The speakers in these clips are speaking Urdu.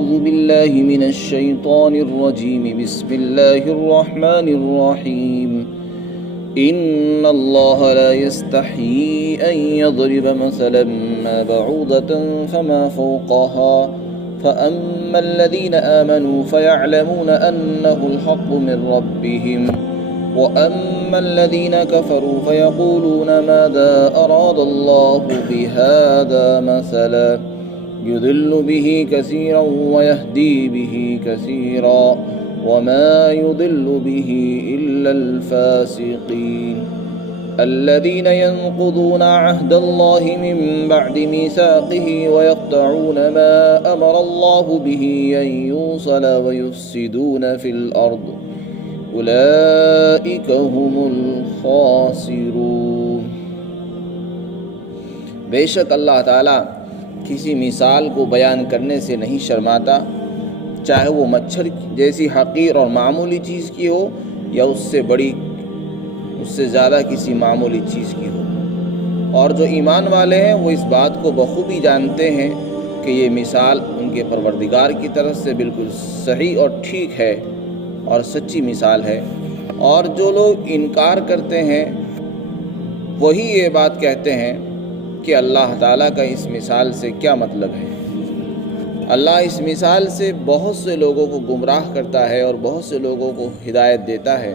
أعوذ بالله من الشيطان الرجيم بسم الله الرحمن الرحيم إن الله لا يستحيي أن يضرب مثلا ما بعوضة فما فوقها فأما الذين آمنوا فيعلمون أنه الحق من ربهم وأما الذين كفروا فيقولون ماذا أراد الله بهذا مثلا يضل به كثيرا ويهدي به كثيرا وما يضل به إلا الفاسقين الذين ينقضون عهد الله من بعد ميثاقه ويقطعون ما أمر الله به أن يوصل ويفسدون في الأرض أولئك هم الخاسرون۔ بے شک اللہ تعالیٰ کسی مثال کو بیان کرنے سے نہیں شرماتا، چاہے وہ مچھر جیسی حقیر اور معمولی چیز کی ہو یا اس سے بڑی، اس سے زیادہ کسی معمولی چیز کی ہو۔ اور جو ایمان والے ہیں وہ اس بات کو بخوبی جانتے ہیں کہ یہ مثال ان کے پروردگار کی طرف سے بالکل صحیح اور ٹھیک ہے اور سچی مثال ہے، اور جو لوگ انکار کرتے ہیں وہی یہ بات کہتے ہیں کہ اللہ تعالیٰ کا اس مثال سے کیا مطلب ہے۔ اللہ اس مثال سے بہت سے لوگوں کو گمراہ کرتا ہے اور بہت سے لوگوں کو ہدایت دیتا ہے،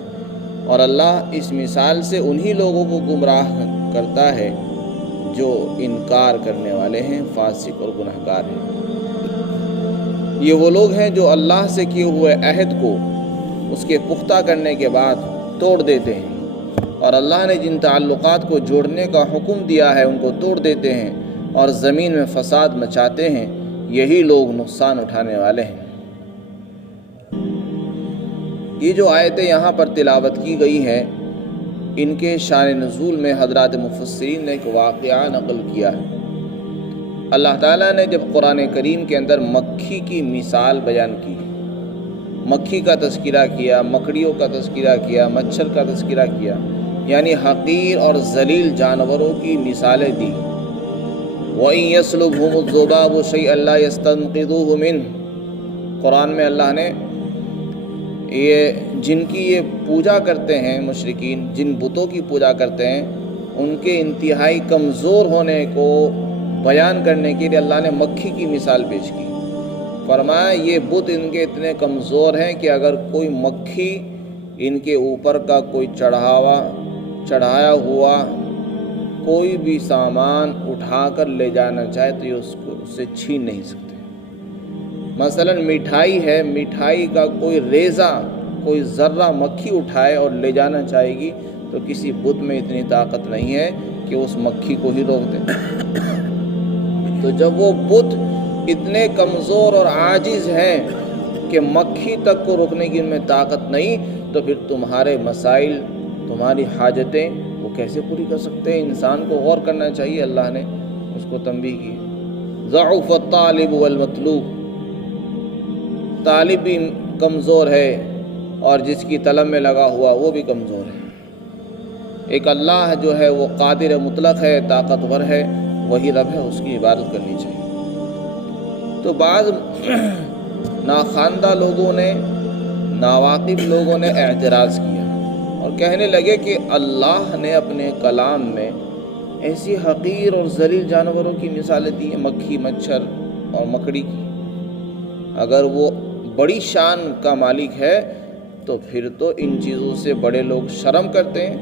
اور اللہ اس مثال سے انہی لوگوں کو گمراہ کرتا ہے جو انکار کرنے والے ہیں، فاسق اور گنہگار ہیں۔ یہ وہ لوگ ہیں جو اللہ سے کیے ہوئے عہد کو اس کے پختہ کرنے کے بعد توڑ دیتے ہیں، اور اللہ نے جن تعلقات کو جوڑنے کا حکم دیا ہے ان کو توڑ دیتے ہیں اور زمین میں فساد مچاتے ہیں۔ یہی لوگ نقصان اٹھانے والے ہیں۔ یہ جو آیتیں یہاں پر تلاوت کی گئی ہیں، ان کے شان نزول میں حضرات مفسرین نے ایک واقعہ نقل کیا ہے۔ اللہ تعالیٰ نے جب قرآن کریم کے اندر مکھی کی مثال بیان کی، مکھی کا تذکرہ کیا، مکڑیوں کا تذکرہ کیا، مچھر کا تذکرہ کیا، یعنی حقیر اور ذلیل جانوروں کی مثالیں دی۔ وَإِن يَسْلُبْهُمُ الذُّبَابُ شَيْئًا لَّا يَسْتَنقِذُوهُ مِنْهُ، قرآن میں اللہ نے یہ جن کی یہ پوجا کرتے ہیں مشرکین، جن بتوں کی پوجا کرتے ہیں، ان کے انتہائی کمزور ہونے کو بیان کرنے کے لیے اللہ نے مکھی کی مثال پیش کی۔ فرمایا یہ بت ان کے اتنے کمزور ہیں کہ اگر کوئی مکھی ان کے اوپر کا کوئی چڑھایا ہوا کوئی بھی سامان اٹھا کر لے جانا چاہے تو یہ اس سے چھین نہیں سکتے۔ مثلا مٹھائی ہے، مٹھائی کا کوئی ریزہ، کوئی ذرہ مکھی اٹھائے اور لے جانا چاہے گی تو کسی بت میں اتنی طاقت نہیں ہے کہ اس مکھی کو ہی روک دے۔ تو جب وہ بت اتنے کمزور اور عاجز ہیں کہ مکھی تک کو روکنے کی ان میں طاقت نہیں، تو پھر تمہارے مسائل، تمہاری حاجتیں وہ کیسے پوری کر سکتے ہیں؟ انسان کو غور کرنا چاہیے۔ اللہ نے اس کو تنبیہ کی۔ ضعف الطالب والمطلوب، طالب بھی کمزور ہے اور جس کی طلب میں لگا ہوا وہ بھی کمزور ہے۔ ایک اللہ جو ہے وہ قادر مطلق ہے، طاقتور ہے، وہی رب ہے، اس کی عبادت کرنی چاہیے۔ تو بعض ناخواندہ لوگوں نے، ناواقف لوگوں نے اعتراض کیا اور کہنے لگے کہ اللہ نے اپنے کلام میں ایسی حقیر اور ذلیل جانوروں کی مثالیں دی ہیں، مکھی، مچھر اور مکڑی کی۔ اگر وہ بڑی شان کا مالک ہے تو پھر تو ان چیزوں سے بڑے لوگ شرم کرتے ہیں،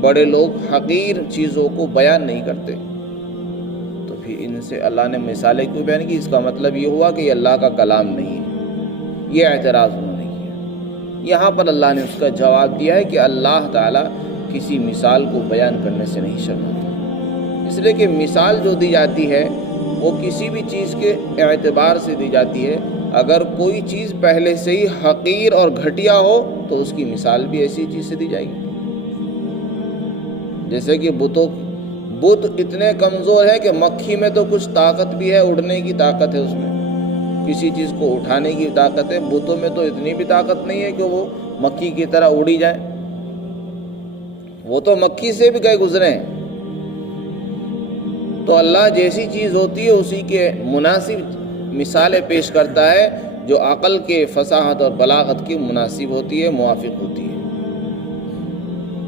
بڑے لوگ حقیر چیزوں کو بیان نہیں کرتے، تو پھر ان سے اللہ نے مثالیں کیوں بیان کی؟ اس کا مطلب یہ ہوا کہ یہ اللہ کا کلام نہیں ہے۔ یہ اعتراض انہوں نے کیا۔ یہاں پر اللہ نے اس کا جواب دیا ہے کہ اللہ تعالیٰ کسی مثال کو بیان کرنے سے نہیں شرماتا، اس لیے کہ مثال جو دی جاتی ہے وہ کسی بھی چیز کے اعتبار سے دی جاتی ہے۔ اگر کوئی چیز پہلے سے ہی حقیر اور گھٹیا ہو تو اس کی مثال بھی ایسی چیز سے دی جائے گی۔ جیسے کہ بت اتنے کمزور ہے کہ مکھی میں تو کچھ طاقت بھی ہے، اڑنے کی طاقت ہے، اس میں کسی چیز کو اٹھانے کی طاقت ہے۔ بتوں میں تو اتنی بھی طاقت نہیں ہے کہ وہ مکھی کی طرح اڑی جائیں، وہ تو مکھی سے بھی گئے گزرے ہیں۔ تو اللہ جیسی چیز ہوتی ہے اسی کے مناسب مثالیں پیش کرتا ہے جو عقل کے فصاحت اور بلاغت کی مناسب ہوتی ہے، موافق ہوتی ہے۔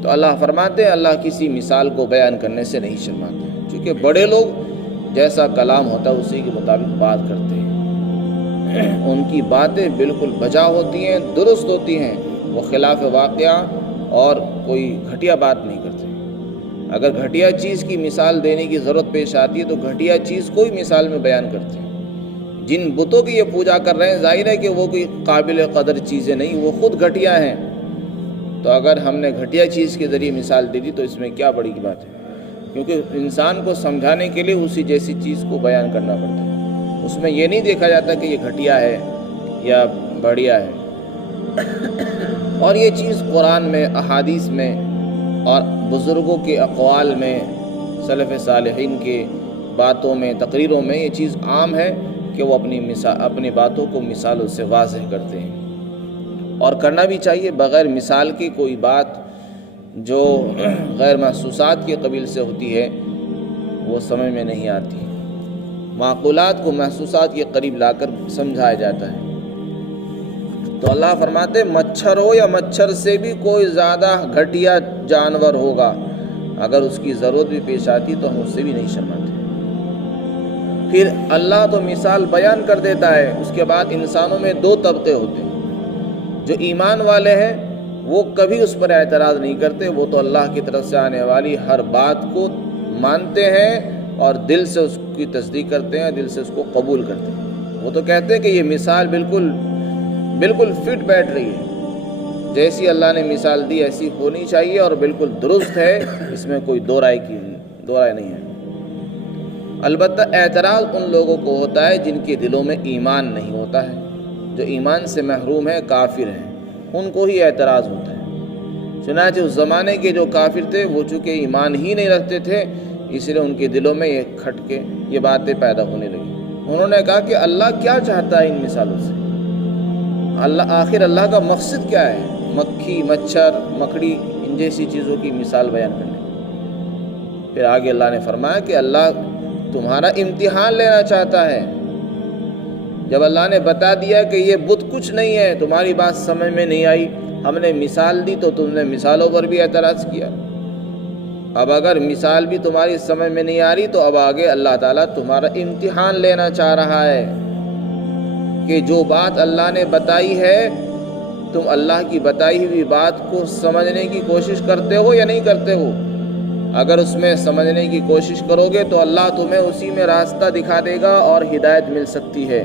تو اللہ فرماتے ہیں اللہ کسی مثال کو بیان کرنے سے نہیں شرماتے، چونکہ بڑے لوگ جیسا کلام ہوتا ہے اسی کے مطابق بات کرتے ہیں، ان کی باتیں بالکل بجا ہوتی ہیں، درست ہوتی ہیں، وہ خلاف واقعہ اور کوئی گھٹیا بات نہیں کرتے۔ اگر گھٹیا چیز کی مثال دینے کی ضرورت پیش آتی ہے تو گھٹیا چیز کوئی مثال میں بیان کرتے ہیں۔ جن بتوں کی یہ پوجا کر رہے ہیں ظاہر ہے کہ وہ کوئی قابل قدر چیزیں نہیں، وہ خود گھٹیا ہیں، تو اگر ہم نے گھٹیا چیز کے ذریعے مثال دے دی تو اس میں کیا بڑی بات ہے، کیونکہ انسان کو سمجھانے کے لیے اسی جیسی چیز کو بیان کرنا پڑتا ہے، اس میں یہ نہیں دیکھا جاتا کہ یہ گھٹیا ہے یا بڑھیا ہے۔ اور یہ چیز قرآن میں، احادیث میں اور بزرگوں کے اقوال میں، سلف صالحین کے باتوں میں، تقریروں میں یہ چیز عام ہے کہ وہ اپنی باتوں کو مثالوں سے واضح کرتے ہیں، اور کرنا بھی چاہیے۔ بغیر مثال کی کوئی بات جو غیر محسوسات کے قبیل سے ہوتی ہے وہ سمجھ میں نہیں آتی، معقولات کو محسوسات کے قریب لا کر سمجھایا جاتا ہے۔ تو اللہ فرماتے مچھر ہو یا مچھر سے بھی کوئی زیادہ گھٹیا جانور ہوگا، اگر اس کی ضرورت بھی پیش آتی تو ہم اس سے بھی نہیں شرماتے۔ پھر اللہ تو مثال بیان کر دیتا ہے، اس کے بعد انسانوں میں دو طبقے ہوتے ہیں، جو ایمان والے ہیں وہ کبھی اس پر اعتراض نہیں کرتے، وہ تو اللہ کی طرف سے آنے والی ہر بات کو مانتے ہیں اور دل سے اس کی تصدیق کرتے ہیں، دل سے اس کو قبول کرتے ہیں۔ وہ تو کہتے ہیں کہ یہ مثال بالکل فٹ بیٹھ رہی ہے، جیسی اللہ نے مثال دی ایسی ہونی چاہیے اور بالکل درست ہے، اس میں کوئی دو رائے نہیں ہے۔ البتہ اعتراض ان لوگوں کو ہوتا ہے جن کے دلوں میں ایمان نہیں ہوتا ہے، جو ایمان سے محروم ہے، کافر ہیں، ان کو ہی اعتراض ہوتا ہے۔ چنانچہ اس زمانے کے جو کافر تھے وہ چونکہ ایمان ہی نہیں رکھتے تھے، اس لیے ان کے دلوں میں یہ کھٹکے، یہ باتیں پیدا ہونے لگی۔ انہوں نے کہا کہ اللہ کیا چاہتا ہے ان مثالوں سے، آخر اللہ کا مقصد کیا ہے، مکھی، مچھر، مکڑی، ان جیسی چیزوں کی مثال بیان کرنے۔ پھر آگے اللہ نے فرمایا کہ اللہ تمہارا امتحان لینا چاہتا ہے۔ جب اللہ نے بتا دیا کہ یہ بت کچھ نہیں ہے، تمہاری بات سمجھ میں نہیں آئی، ہم نے مثال دی تو تم نے مثالوں پر بھی اعتراض کیا۔ اب اگر مثال بھی تمہاری سمجھ میں نہیں آ رہی تو اب آگے اللہ تعالیٰ تمہارا امتحان لینا چاہ رہا ہے کہ جو بات اللہ نے بتائی ہے تم اللہ کی بتائی ہوئی بات کو سمجھنے کی کوشش کرتے ہو یا نہیں کرتے ہو۔ اگر اس میں سمجھنے کی کوشش کرو گے تو اللہ تمہیں اسی میں راستہ دکھا دے گا اور ہدایت مل سکتی ہے،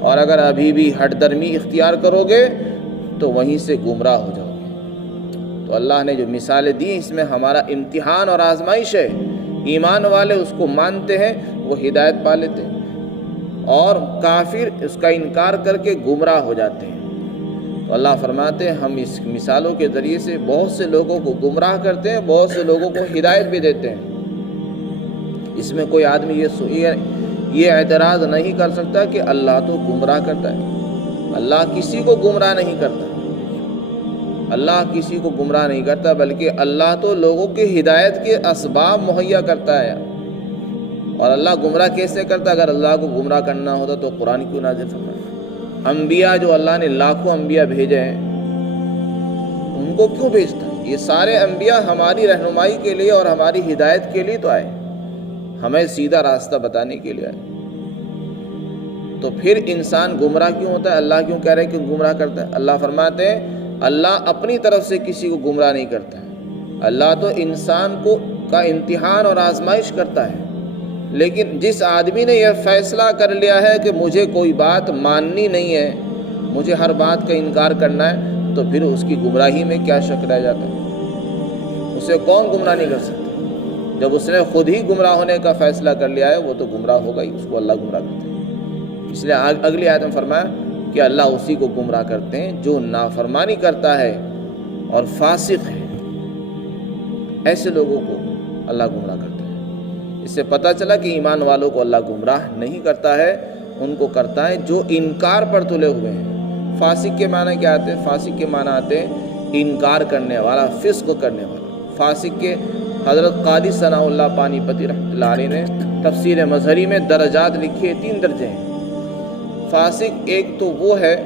اور اگر ابھی بھی ہٹ درمی اختیار کرو گے تو وہیں سے گمراہ ہو جاؤ گے۔ تو اللہ نے جو مثالیں دی اس میں ہمارا امتحان اور آزمائش ہے۔ ایمان والے اس کو مانتے ہیں، وہ ہدایت پا لیتے ہیں، اور کافر اس کا انکار کر کے گمراہ ہو جاتے ہیں۔ تو اللہ فرماتے ہیں ہم اس مثالوں کے ذریعے سے بہت سے لوگوں کو گمراہ کرتے ہیں، بہت سے لوگوں کو ہدایت بھی دیتے ہیں۔ اس میں کوئی آدمی یہ اعتراض نہیں کر سکتا کہ اللہ تو گمراہ کرتا ہے۔ اللہ کسی کو گمراہ نہیں کرتا، اللہ کسی کو گمراہ نہیں کرتا، بلکہ اللہ تو لوگوں کی ہدایت کے اسباب مہیا کرتا ہے۔ اور اللہ گمراہ کیسے کرتا؟ اگر اللہ کو گمراہ کرنا ہوتا تو قرآن کیوں نازل فرمایا؟ انبیاء جو اللہ نے لاکھوں انبیاء بھیجے ہیں ان کو کیوں بھیجتا ہے؟ یہ سارے انبیاء ہماری رہنمائی کے لیے اور ہماری ہدایت کے لیے تو آئے، ہمیں سیدھا راستہ بتانے کے لیے آئے۔ تو پھر انسان گمراہ کیوں ہوتا ہے؟ اللہ کیوں کہہ رہے کہ گمراہ کرتا ہے؟ اللہ فرماتے ہیں اللہ اپنی طرف سے کسی کو گمراہ نہیں کرتا ہے، اللہ تو انسان کا امتحان اور آزمائش کرتا ہے۔ لیکن جس آدمی نے یہ فیصلہ کر لیا ہے کہ مجھے کوئی بات ماننی نہیں ہے، مجھے ہر بات کا انکار کرنا ہے، تو پھر اس کی گمراہی میں کیا شک رہ جاتا ہے؟ اسے کون گمراہ نہیں کر سکتا؟ جب اس نے خود ہی گمراہ ہونے کا فیصلہ کر لیا ہے وہ تو گمراہ ہوگا ہی، اس کو اللہ گمراہ کرتا ہے۔ اس لیے اگلی آیت میں فرمایا کہ اللہ اسی کو گمراہ کرتے ہیں جو نافرمانی کرتا ہے اور فاسق ہے، ایسے لوگوں کو اللہ گمراہ کرتا ہے۔ اس سے پتہ چلا کہ ایمان والوں کو اللہ گمراہ نہیں کرتا ہے، ان کو کرتا ہے جو انکار پر تلے ہوئے ہیں۔ فاسق کے معنی کیا آتے ہیں؟ فاسق کے معنی آتے ہیں انکار کرنے والا، فسق کرنے والا۔ فاسق کے حضرت قاضی ثناء اللہ پانی پتی رحمۃ اللہ علیہ نے تفسیر مظہری میں درجات لکھی ہے، 3 درجے ہیں۔ فاسق ایک تو وہ ہے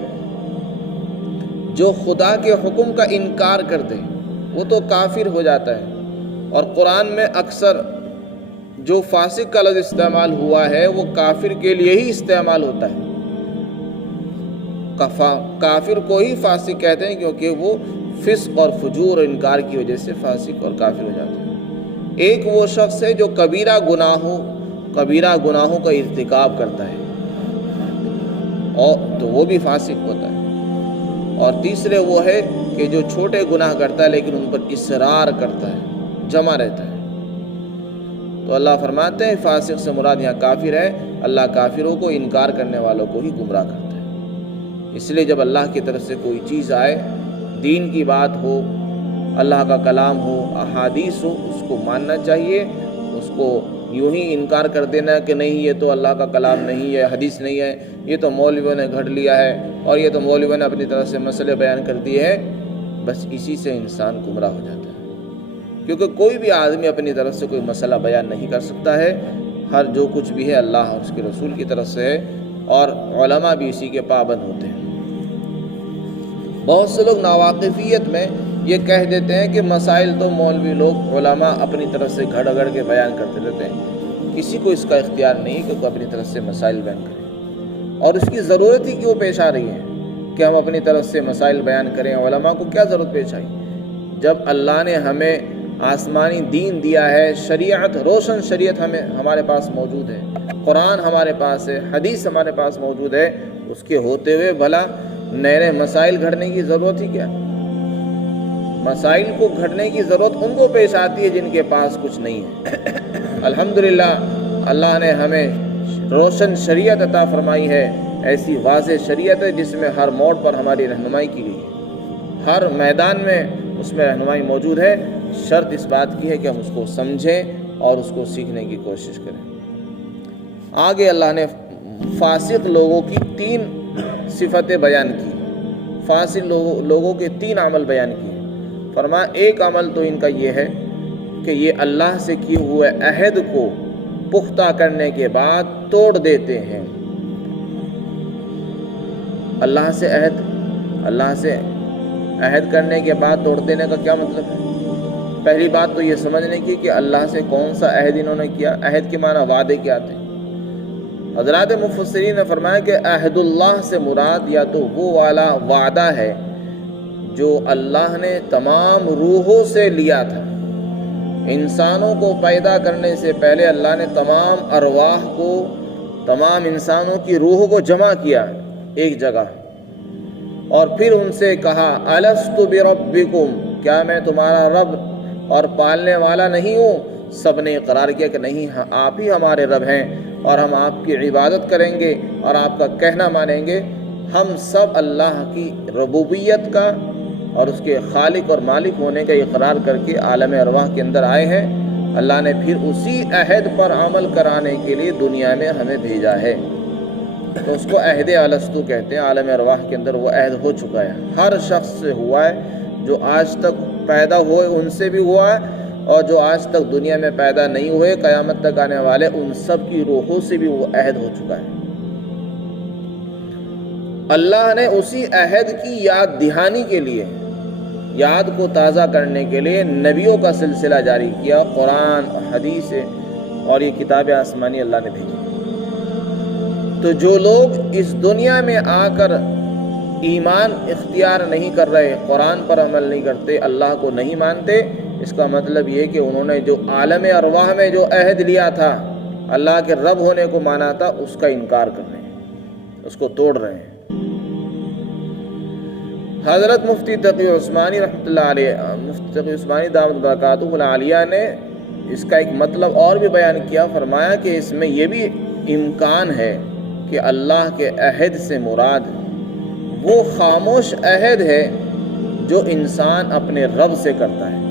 جو خدا کے حکم کا انکار کر دے، وہ تو کافر ہو جاتا ہے۔ اور قرآن میں اکثر جو فاسق کا لفظ استعمال ہوا ہے وہ کافر کے لیے ہی استعمال ہوتا ہے۔ کافر کو ہی فاسق کہتے ہیں کیونکہ وہ فسق اور فجور اور انکار کی وجہ سے فاسق اور کافر ہو جاتے ہیں۔ ایک وہ شخص ہے جو کبیرہ گناہوں کا ارتکاب کرتا ہے اور تو وہ بھی فاسق ہوتا ہے۔ اور تیسرے وہ ہے کہ جو چھوٹے گناہ کرتا ہے لیکن ان پر اصرار کرتا ہے، جمع رہتا ہے۔ تو اللہ فرماتے ہیں فاسق سے مراد یہاں کافر ہے۔ اللہ کافروں کو، انکار کرنے والوں کو ہی گمراہ کرتا ہے۔ اس لیے جب اللہ کی طرف سے کوئی چیز آئے، دین کی بات ہو، اللہ کا کلام ہو، احادیث ہو، اس کو ماننا چاہیے۔ اس کو یوں ہی انکار کر دینا کہ نہیں یہ تو اللہ کا کلام نہیں ہے، حدیث نہیں ہے، یہ تو مولویوں نے گھڑ لیا ہے اور یہ تو مولویوں نے اپنی طرف سے مسئلے بیان کر دیے ہیں، بس اسی سے انسان گمراہ ہو جاتا ہے۔ کیونکہ کوئی بھی آدمی اپنی طرف سے کوئی مسئلہ بیان نہیں کر سکتا ہے، ہر جو کچھ بھی ہے اللہ اور اس کے رسول کی طرف سے ہے، اور علماء بھی اسی کے پابند ہوتے ہیں۔ بہت سے لوگ ناواقفیت میں یہ کہہ دیتے ہیں کہ مسائل تو مولوی لوگ، علماء اپنی طرف سے گھڑ گھڑ کے بیان کرتے رہتے ہیں۔ کسی کو اس کا اختیار نہیں کہ وہ اپنی طرف سے مسائل بیان کرے، اور اس کی ضرورت ہی کیوں پیش آ رہی ہے کہ ہم اپنی طرف سے مسائل بیان کریں؟ علماء کو کیا ضرورت پیش آئی جب اللہ نے ہمیں آسمانی دین دیا ہے، شریعت، روشن شریعت ہمارے پاس موجود ہے، قرآن ہمارے پاس ہے، حدیث ہمارے پاس موجود ہے، اس کے ہوتے ہوئے بھلا نئے نئے مسائل گھڑنے کی ضرورت ہی کیا؟ مسائل کو گھڑنے کی ضرورت ان کو پیش آتی ہے جن کے پاس کچھ نہیں ہے۔ الحمدللہ اللہ نے ہمیں روشن شریعت عطا فرمائی ہے، ایسی واضح شریعت ہے جس میں ہر موڑ پر ہماری رہنمائی کی گئی ہے، ہر میدان میں اس میں رہنمائی موجود ہے۔ شرط اس بات کی ہے کہ ہم اس کو سمجھیں اور اس کو سیکھنے کی کوشش کریں۔ آگے اللہ نے فاسق لوگوں کی 3 صفتیں بیان کی، فاسق لوگوں کے 3 عمل بیان کیے۔ فرمایا ایک عمل تو ان کا یہ ہے کہ یہ اللہ سے کیے ہوئے عہد کو پختہ کرنے کے بعد توڑ دیتے ہیں۔ اللہ سے عہد کرنے کے بعد توڑ دینے کا کیا مطلب ہے؟ پہلی بات تو یہ سمجھنے کی کہ اللہ سے کون سا عہد انہوں نے کیا۔ عہد کے معنی وعدے کیا تھے؟ حضرات مفسرین نے فرمایا کہ عہد اللہ سے مراد یا تو وہ والا وعدہ ہے جو اللہ نے تمام روحوں سے لیا تھا۔ انسانوں کو پیدا کرنے سے پہلے اللہ نے تمام ارواح کو، تمام انسانوں کی روحوں کو جمع کیا ایک جگہ، اور پھر ان سے کہا الست بربکم، کیا میں تمہارا رب اور پالنے والا نہیں ہوں؟ سب نے اقرار کیا کہ نہیں، آپ ہی ہمارے رب ہیں اور ہم آپ کی عبادت کریں گے اور آپ کا کہنا مانیں گے۔ ہم سب اللہ کی ربوبیت کا اور اس کے خالق اور مالک ہونے کا اقرار کر کے عالم ارواح کے اندر آئے ہیں۔ اللہ نے پھر اسی عہد پر عمل کرانے کے لیے دنیا میں ہمیں بھیجا ہے، تو اس کو عہد الستو کہتے ہیں۔ عالم ارواح کے اندر وہ عہد ہو چکا ہے، ہر شخص سے ہوا ہے، جو آج تک پیدا ہوئے ان سے بھی ہوا ہے، اور جو آج تک دنیا میں پیدا نہیں ہوئے قیامت تک آنے والے ان سب کی روحوں سے بھی وہ عہد ہو چکا ہے۔ اللہ نے اسی عہد کی یاد دہانی کے لیے، یاد کو تازہ کرنے کے لیے نبیوں کا سلسلہ جاری کیا، قرآن، حدیث اور یہ کتاب آسمانی اللہ نے بھیجی۔ تو جو لوگ اس دنیا میں آ کر ایمان اختیار نہیں کر رہے، قرآن پر عمل نہیں کرتے، اللہ کو نہیں مانتے، اس کا مطلب یہ کہ انہوں نے جو عالم ارواح میں جو عہد لیا تھا، اللہ کے رب ہونے کو مانا تھا، اس کا انکار کر رہے ہیں، اس کو توڑ رہے ہیں۔ حضرت مفتی تقی عثمانی رحمۃ اللہ علیہ، مفتی تقی عثمانی دامت برکاتہ العالیہ نے اس کا ایک مطلب اور بھی بیان کیا۔ فرمایا کہ اس میں یہ بھی امکان ہے کہ اللہ کے عہد سے مراد وہ خاموش عہد ہے جو انسان اپنے رب سے کرتا ہے۔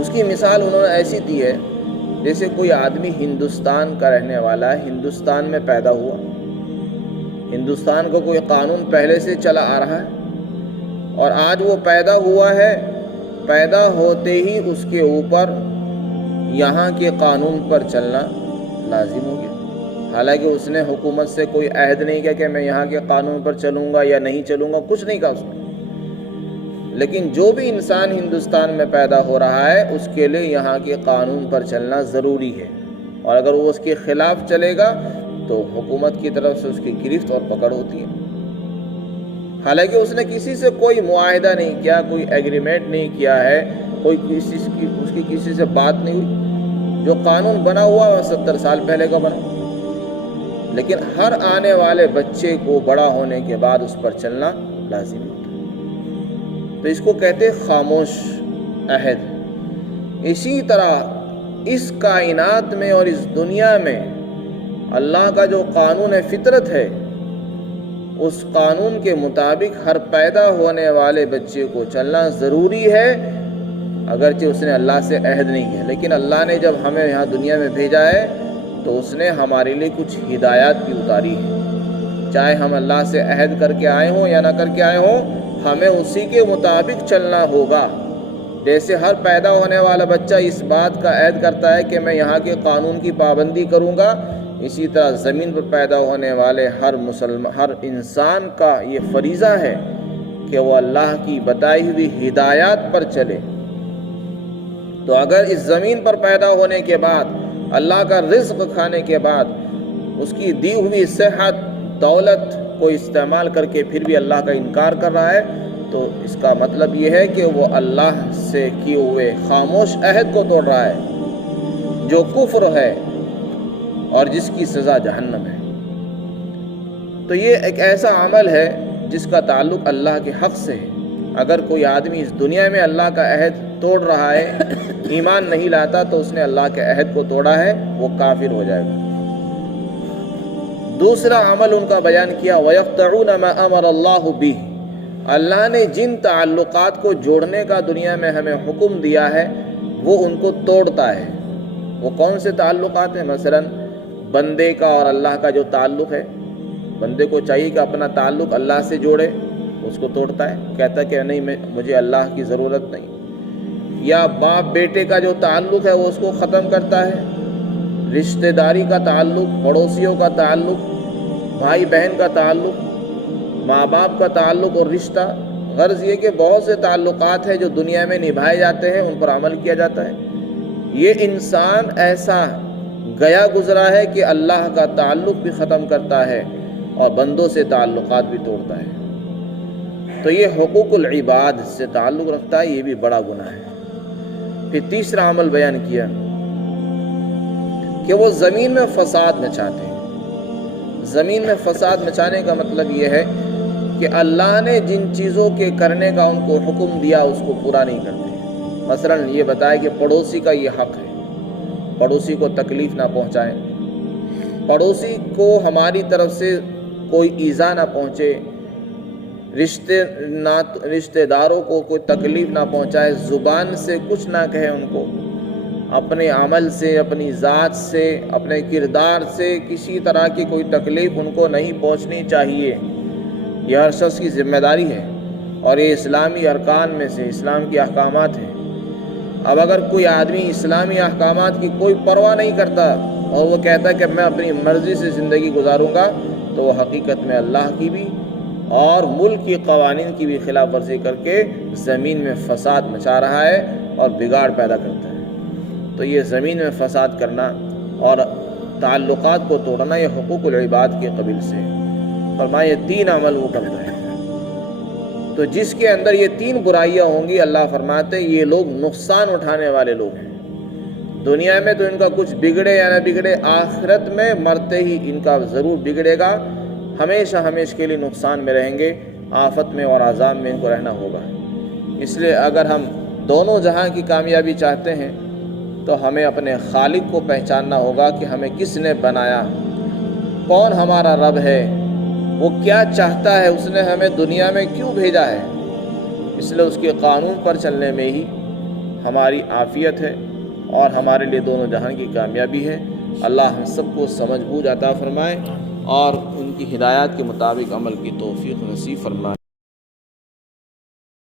اس کی مثال انہوں نے ایسی دی ہے جیسے کوئی آدمی ہندوستان کا رہنے والا ہے، ہندوستان میں پیدا ہوا، ہندوستان کا کوئی قانون پہلے سے چلا آ رہا ہے، اور آج وہ پیدا ہوا ہے، پیدا ہوتے ہی اس کے اوپر یہاں کے قانون پر چلنا لازم ہو گیا۔ حالانکہ اس نے حکومت سے کوئی عہد نہیں کیا کہ میں یہاں کے قانون پر چلوں گا یا نہیں چلوں گا، کچھ نہیں کہا اس نے۔ لیکن جو بھی انسان ہندوستان میں پیدا ہو رہا ہے اس کے لیے یہاں کے قانون پر چلنا ضروری ہے، اور اگر وہ اس کے خلاف چلے گا تو حکومت کی طرف سے اس کی گرفت اور پکڑ ہوتی ہے۔ حالانکہ اس نے کسی سے کوئی معاہدہ نہیں کیا، کوئی ایگریمنٹ نہیں کیا ہے، اس کی کسی سے بات نہیں ہوئی۔ جو قانون بنا ہوا وہ 70 سال پہلے کا بنا، لیکن ہر آنے والے بچے کو بڑا ہونے کے بعد اس پر چلنا لازمی ہوتا ہے۔ تو اس کو کہتے ہیں خاموش عہد۔ اسی طرح اس کائنات میں اور اس دنیا میں اللہ کا جو قانون فطرت ہے، اس قانون کے مطابق ہر پیدا ہونے والے بچے کو چلنا ضروری ہے، اگرچہ اس نے اللہ سے عہد نہیں ہے۔ لیکن اللہ نے جب ہمیں یہاں دنیا میں بھیجا ہے تو اس نے ہمارے لیے کچھ ہدایات بھی اتاری ہے، چاہے ہم اللہ سے عہد کر کے آئے ہوں یا نہ کر کے آئے ہوں، ہمیں اسی کے مطابق چلنا ہوگا۔ جیسے ہر پیدا ہونے والا بچہ اس بات کا عہد کرتا ہے کہ میں یہاں کے قانون کی پابندی کروں گا، اسی طرح زمین پر پیدا ہونے والے ہر انسان کا یہ فریضہ ہے کہ وہ اللہ کی بتائی ہوئی ہدایات پر چلے۔ تو اگر اس زمین پر پیدا ہونے کے بعد، اللہ کا رزق کھانے کے بعد، اس کی دی ہوئی صحت دولت کو استعمال کر کے پھر بھی اللہ کا انکار کر رہا ہے، تو اس کا مطلب یہ ہے کہ وہ اللہ سے کیے ہوئے خاموش عہد کو توڑ رہا ہے، جو کفر ہے اور جس کی سزا جہنم ہے۔ تو یہ ایک ایسا عمل ہے جس کا تعلق اللہ کے حق سے ہے۔ اگر کوئی آدمی اس دنیا میں اللہ کا عہد توڑ رہا ہے، ایمان نہیں لاتا، تو اس نے اللہ کے عہد کو توڑا ہے، وہ کافر ہو جائے گا۔ دوسرا عمل ان کا بیان کیا، وَيَقْطَعُونَ مَا أَمَرَ اللَّهُ بِهِ، اللہ نے جن تعلقات کو جوڑنے کا دنیا میں ہمیں حکم دیا ہے وہ ان کو توڑتا ہے۔ وہ کون سے تعلقات ہیں؟ مثلا بندے کا اور اللہ کا جو تعلق ہے، بندے کو چاہیے کہ اپنا تعلق اللہ سے جوڑے، اس کو توڑتا ہے، کہتا ہے کہ نہیں مجھے اللہ کی ضرورت نہیں۔ یا باپ بیٹے کا جو تعلق ہے وہ اس کو ختم کرتا ہے، رشتہ داری کا تعلق، پڑوسیوں کا تعلق، بھائی بہن کا تعلق، ماں باپ کا تعلق اور رشتہ۔ غرض یہ کہ بہت سے تعلقات ہیں جو دنیا میں نبھائے جاتے ہیں، ان پر عمل کیا جاتا ہے۔ یہ انسان ایسا گیا گزرا ہے کہ اللہ کا تعلق بھی ختم کرتا ہے اور بندوں سے تعلقات بھی توڑتا ہے۔ تو یہ حقوق العباد سے تعلق رکھتا ہے، یہ بھی بڑا گناہ ہے۔ پھر تیسرا عمل بیان کیا کہ وہ زمین میں فساد مچاتے ہیں۔ زمین میں فساد مچانے کا مطلب یہ ہے کہ اللہ نے جن چیزوں کے کرنے کا ان کو حکم دیا اس کو پورا نہیں کرتے۔ مثلا یہ بتائے کہ پڑوسی کا یہ حق ہے، پڑوسی کو تکلیف نہ پہنچائیں، پڑوسی کو ہماری طرف سے کوئی ایذا نہ پہنچے، رشتہ داروں کو کوئی تکلیف نہ پہنچائے، زبان سے کچھ نہ کہے ان کو، اپنے عمل سے، اپنی ذات سے، اپنے کردار سے کسی طرح کی کوئی تکلیف ان کو نہیں پہنچنی چاہیے۔ یہ ہر شخص کی ذمہ داری ہے اور یہ اسلامی ارکان میں سے، اسلام کے احکامات ہیں۔ اب اگر کوئی آدمی اسلامی احکامات کی کوئی پرواہ نہیں کرتا اور وہ کہتا ہے کہ میں اپنی مرضی سے زندگی گزاروں گا، تو وہ حقیقت میں اللہ کی بھی اور ملک کی قوانین کی بھی خلاف ورزی کر کے زمین میں فساد مچا رہا ہے اور بگاڑ پیدا کرتا ہے۔ تو یہ زمین میں فساد کرنا اور تعلقات کو توڑنا یہ حقوق العباد کے قبیل سے ہے۔ فرمایا یہ 3 عمل وہ کرتا ہے۔ تو جس کے اندر یہ 3 برائیاں ہوں گی، اللہ فرماتے ہیں یہ لوگ نقصان اٹھانے والے لوگ ہیں۔ دنیا میں تو ان کا کچھ بگڑے یا نہ بگڑے، آخرت میں مرتے ہی ان کا ضرور بگڑے گا، ہمیشہ کے لیے نقصان میں رہیں گے، آفت میں اور عذاب میں ان کو رہنا ہوگا۔ اس لیے اگر ہم دونوں جہاں کی کامیابی چاہتے ہیں تو ہمیں اپنے خالق کو پہچاننا ہوگا کہ ہمیں کس نے بنایا، کون ہمارا رب ہے، وہ کیا چاہتا ہے، اس نے ہمیں دنیا میں کیوں بھیجا ہے۔ اس لیے اس کے قانون پر چلنے میں ہی ہماری عافیت ہے اور ہمارے لیے دونوں جہان کی کامیابی ہے۔ اللہ ہم سب کو سمجھ بوجھ عطا فرمائے اور ان کی ہدایات کے مطابق عمل کی توفیق نصیب فرمائے۔